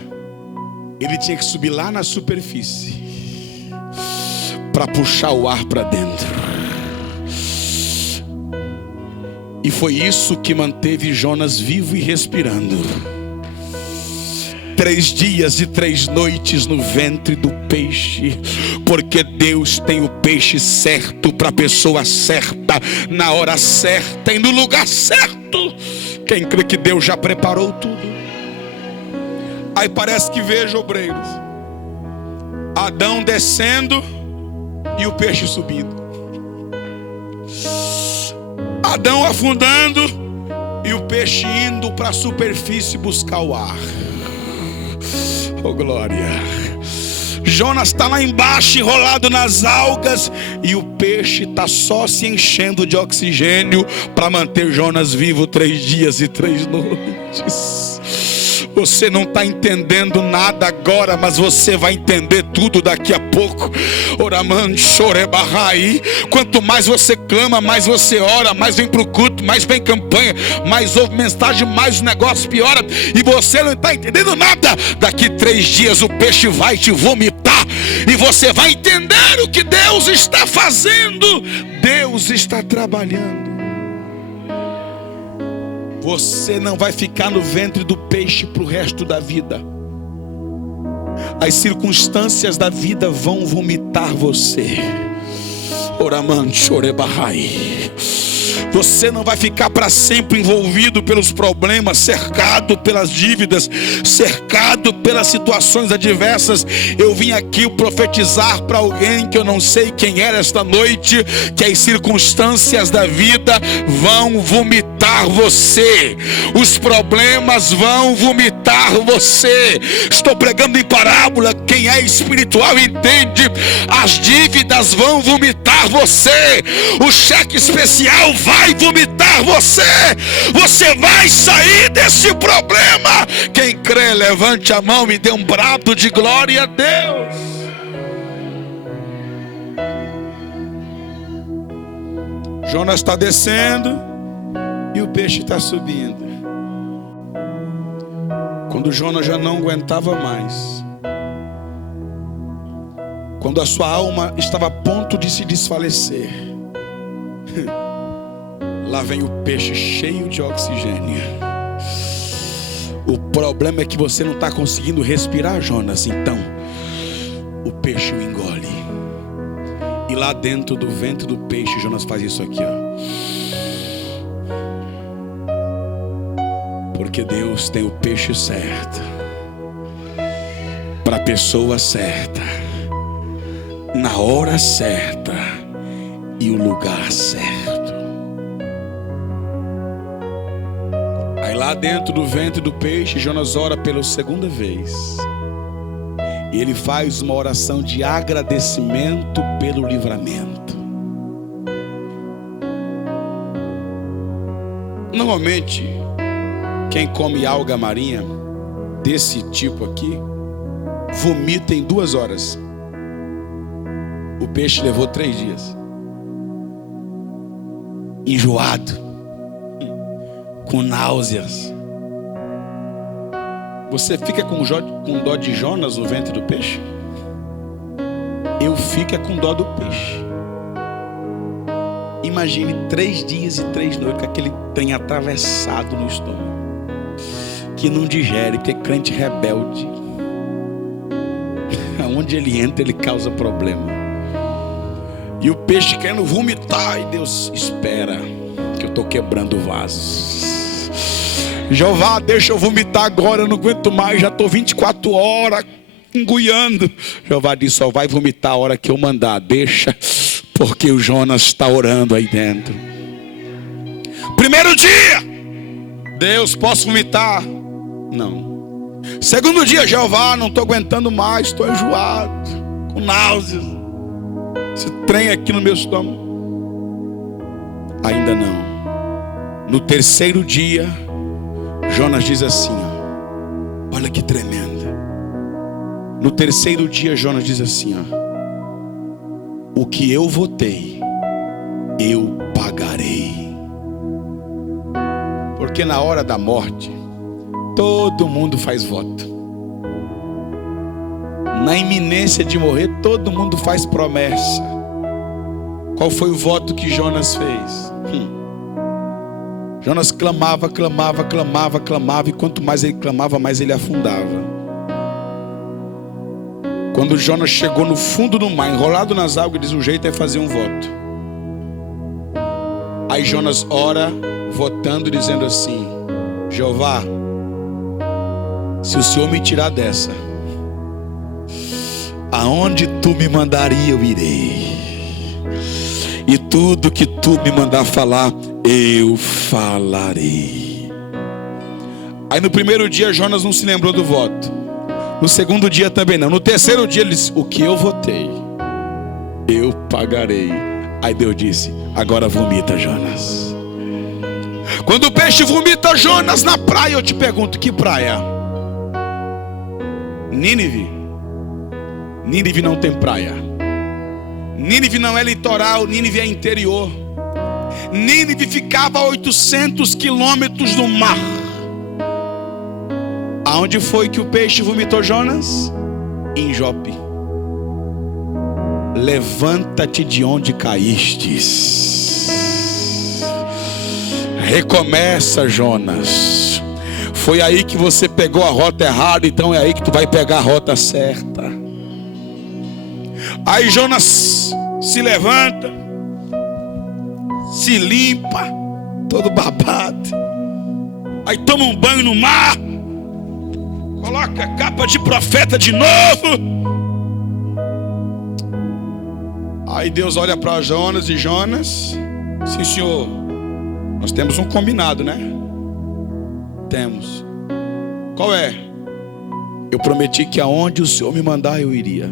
ele tinha que subir lá na superfície para puxar o ar para dentro. E foi isso que manteve Jonas vivo e respirando. 3 dias e 3 noites no ventre do peixe, porque Deus tem o peixe certo para a pessoa certa, na hora certa e no lugar certo. Quem crê que Deus já preparou tudo? Aí parece que vejo obreiros, Adão descendo e o peixe subindo, Adão afundando e o peixe indo para a superfície buscar o ar. Oh glória. Jonas está lá embaixo enrolado nas algas, e o peixe está só se enchendo de oxigênio para manter Jonas vivo 3 dias e 3 noites. Você não está entendendo nada agora, mas você vai entender tudo daqui a pouco. Oraman chorebarrai. Quanto mais você clama, mais você ora, mais vem para o culto, mais vem campanha, mais ouve mensagem, mais o negócio piora. E você não está entendendo nada. Daqui 3 dias o peixe vai te vomitar, e você vai entender o que Deus está fazendo. Deus está trabalhando. Você não vai ficar no ventre do peixe para o resto da vida. As circunstâncias da vida vão vomitar você. Oraman chorebarrai. Você não vai ficar para sempre envolvido pelos problemas, cercado pelas dívidas, cercado pelas situações adversas. Eu vim aqui profetizar para alguém que eu não sei quem era esta noite, que as circunstâncias da vida vão vomitar você. Os problemas vão vomitar você. Estou pregando em parábola. Quem é espiritual entende. As dívidas vão vomitar você. O cheque especial vai vomitar você. Você vai sair desse problema. Quem crê, levante a mão e dê um brado de glória a Deus. Jonas está descendo e o peixe está subindo. Quando Jonas já não aguentava mais, quando a sua alma estava a ponto de se desfalecer, lá vem o peixe cheio de oxigênio. O problema é que você não está conseguindo respirar, Jonas. Então o peixe o engole. E lá dentro do ventre do peixe, Jonas faz isso aqui, ó. Porque Deus tem o peixe certo para a pessoa certa, na hora certa e o lugar certo. Aí lá dentro do ventre do peixe, Jonas ora pela segunda vez. E ele faz uma oração de agradecimento pelo livramento. Normalmente, quem come alga marinha desse tipo aqui vomita em 2 horas. O peixe levou 3 dias, enjoado, com náuseas. Você fica com dó de Jonas no ventre do peixe? Eu fico com dó do peixe. Imagine 3 dias e 3 noites com aquele trem atravessado no estômago, que não digere, porque é crente rebelde. Aonde ele entra, ele causa problema. E o peixe querendo vomitar, e Deus espera, que eu estou quebrando vasos. Jeová, deixa eu vomitar agora, eu não aguento mais, já estou 24 horas engoiando. Jeová diz, só vai vomitar a hora que eu mandar, deixa, porque o Jonas está orando aí dentro. Primeiro dia, Deus, posso vomitar? Não. Segundo dia, Jeová, não estou aguentando mais, estou enjoado, com náuseas, esse trem aqui no meu estômago. Ainda não. No terceiro dia, Jonas diz assim, ó, olha que tremendo. No terceiro dia, Jonas diz assim, ó, o que eu votei, eu pagarei. Porque na hora da morte, todo mundo faz voto. Na iminência de morrer, todo mundo faz promessa. Qual foi o voto que Jonas fez? Jonas clamava, clamava, clamava, clamava, e quanto mais ele clamava, mais ele afundava. Quando Jonas chegou no fundo do mar, enrolado nas águas, diz, o jeito é fazer um voto. Aí Jonas ora, votando, dizendo assim, Jeová, se o Senhor me tirar dessa, aonde tu me mandaria eu irei, e tudo que tu me mandar falar eu falarei. Aí no primeiro dia Jonas não se lembrou do voto, no segundo dia também não, no terceiro dia ele disse, o que eu votei eu pagarei. Aí Deus disse, agora vomita, Jonas. Quando o peixe vomita Jonas na praia, eu te pergunto, que praia? Nínive. Nínive não tem praia. Nínive não é litoral, Nínive é interior. Nínive ficava a 800 quilômetros do mar. Aonde foi que o peixe vomitou Jonas? Em Jope. Levanta-te de onde caístes. Recomeça, Jonas. Foi aí que você pegou a rota errada, então é aí que tu vai pegar a rota certa. Aí Jonas se levanta, se limpa, todo babado. Aí toma um banho no mar, coloca a capa de profeta de novo. Aí Deus olha para Jonas e Jonas, sim senhor, nós temos um combinado, né? Temos. Qual é? Eu prometi que aonde o Senhor me mandar eu iria,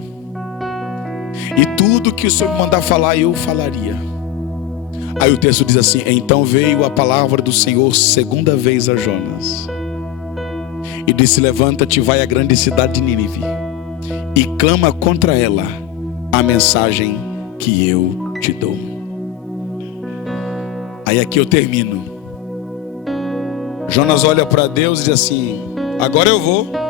e tudo que o Senhor me mandar falar eu falaria. Aí o texto diz assim, então veio a palavra do Senhor segunda vez a Jonas, e disse, levanta-te, vai à grande cidade de Nínive, e clama contra ela a mensagem que eu te dou. Aí aqui eu termino. Jonas olha para Deus e diz assim: agora eu vou.